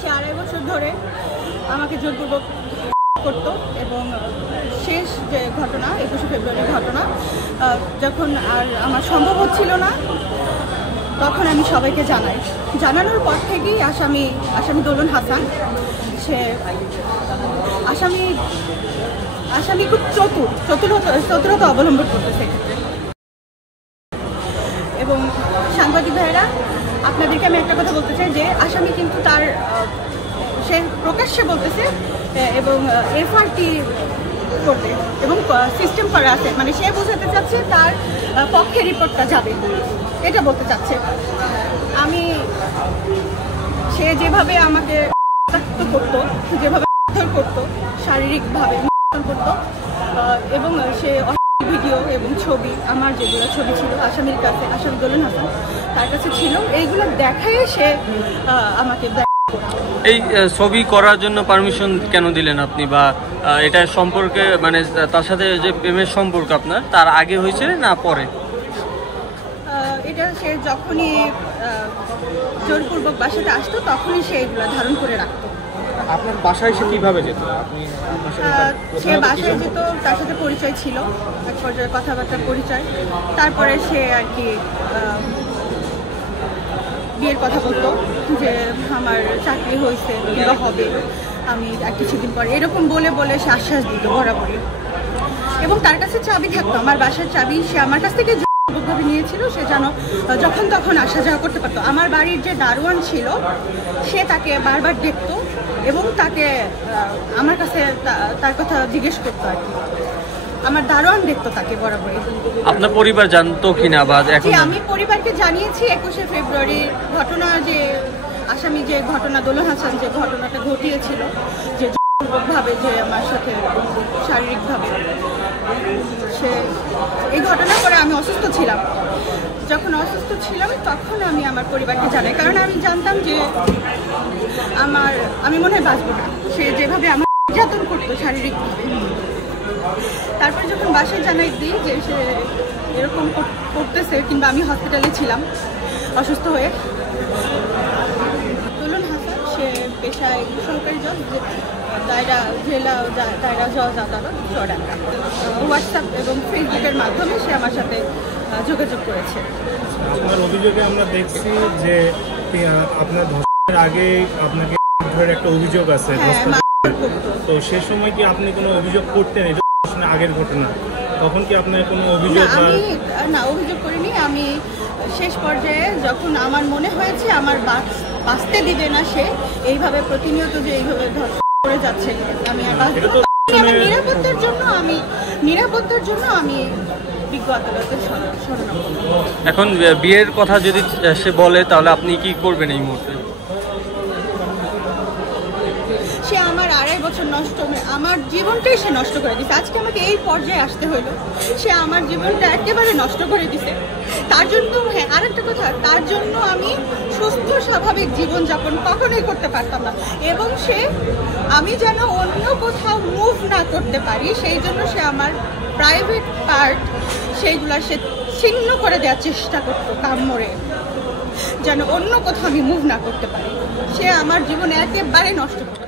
সে 2.5 বছর ধরে আমাকে জোরপূর্বক করতো এবং শেষ যে ঘটনা 21শে ফেব্রুয়ারির ঘটনা, যখন আর আমার সম্ভব হচ্ছিল না তখন আমি সবাইকে জানানোর পর থেকেই আসামি দোলন হাসান, সে আসামি খুব চতুরতা অবলম্বন করতেছে এবং সাংবাদিক ভাইয়েরা আপনাদেরকে আমি একটা কথা বলতে চাই যে আসামি কিন্তু তার সে প্রকাশ্যে বলতেছে এবং এফআরটি করতে এবং সিস্টেম করা আছে, মানে সে বোঝাতে চাচ্ছে তার পক্ষে রিপোর্টটা যাবে, এটা বলতে চাচ্ছে। সে যেভাবে আমাকে করতো, যেভাবে করতো, শারীরিকভাবে করতো এবং সে ভিডিও এবং ছবি, আমার যেগুলো ছবি ছিল আসামির কাছে, আসামি দোলন হাসান তার কাছে ছিল, এইগুলো দেখায় সে আমাকে। এই ছবি করার জন্য পারমিশন কেন দিলেন আপনি, বা এটা সম্পর্কে মানে তার সাথে যে প্রেমের সম্পর্ক আপনার তার আগে হয়েছে না পরে? এটা সে যখনই জোরপূর্বক বাসাতে আসতো তখনই সে এগুলো ধারণ করে রাখতো। আপনার বাসায় সে কিভাবে যেত? সে বাসায় যেত, তার সাথে পরিচয় ছিল, এক পর্যায়ে কথাবার্তার পরিচয়, তারপরে সে আর কি বিয়ের কথা বলতো যে আমার চাকরি হয়েছে কিংবা হবে, আমি আর কিছুদিন পরে, এরকম বলে সে আশ্বাস দিত বরাবরই। এবং তার কাছে চাবি থাকতো, আমার বাসার চাবি সে আমার কাছ থেকে ভাবে নিয়েছিল, সে যেন যখন তখন আসা যাওয়া করতে পারতো। আমার বাড়ির যে দারোয়ান ছিল সে তাকে বারবার দেখতো এবং তাকে আমার কাছে তার কথা জিজ্ঞেস করতো আর কি। আমার দারোয়ান দেখতো তাকে বরাবরই। আপনার পরিবার জানতো কিনা? বা এখন আমি পরিবারকে জানিয়েছি 21শে ফেব্রুয়ারির ঘটনা, যে আসামি যে ঘটনা দোলন হাসান যে ঘটনাটা ঘটিয়েছিল, যে ভাবে যে আমার সাথে শারীরিকভাবে, সে এই ঘটনার পরে আমি অসুস্থ ছিলাম। যখন অসুস্থ ছিলাম তখন আমি আমার পরিবারকে জানাই, কারণ আমি জানতাম যে আমি মনে হয় বাঁচবো না। সে যেভাবে আমার নির্যাতন করতো শারীরিক, তারপরে যখন বাসায় জানাই দিই যে সে এরকম করতেছে, কিংবা আমি হসপিটালে ছিলাম অসুস্থ হয়ে। দোলন হাসান সে পেশায় সরকারি জজ, দায়রা জজ আদালত চুয়াডাঙ্গা। হোয়াটসঅ্যাপ এবং ফেসবুকের মাধ্যমে সে আমার সাথে যোগাযোগ করেছে। আপনার অভিযোগে আমরা দেখছি যে আপনার ধর্ষণের আগে আপনাকে একটা অভিযোগ আছে, তো সে সময় কি আপনি কোনো অভিযোগ করতেন? এটা আগের ঘটনা, তখন কি আপনার কোনো অভিযোগ? না, অভিযোগ করিনি। আমি শেষ পর্যায়ে যখন আমার মনে হয়েছে আমার বাঁচতে দিবে না সে, এইভাবে প্রতিনিয়ত যে এইভাবে ধর্ষণ করে যাচ্ছে, আমি নিরাপত্তার জন্য আমি বিজ্ঞ আদালতের শরণাপন্ন। এখন বিয়ের কথা যদি সে বলে তাহলে আপনি কি করবেন এই মুহূর্তে? সে আমার 2.5 বছর আমার জীবনটাই সে নষ্ট করে দিছে। আজকে আমাকে এই পর্যায়ে আসতে হলো, সে আমার জীবনটা একেবারে নষ্ট করে দিছে। তার জন্য, হ্যাঁ, আর একটা কথা, তার জন্য আমি সুস্থ স্বাভাবিক জীবনযাপন কখনোই করতে পারতাম না। এবং আমি যেন অন্য কোথাও মুভ না করতে পারি, সেই জন্য সে আমার প্রাইভেট পার্ট সেইগুলো সে ছিন্ন করে দেওয়ার চেষ্টা করতো কামড়ে, যেন অন্য কোথাও আমি মুভ না করতে পারি। সে আমার জীবন একেবারে নষ্ট করে।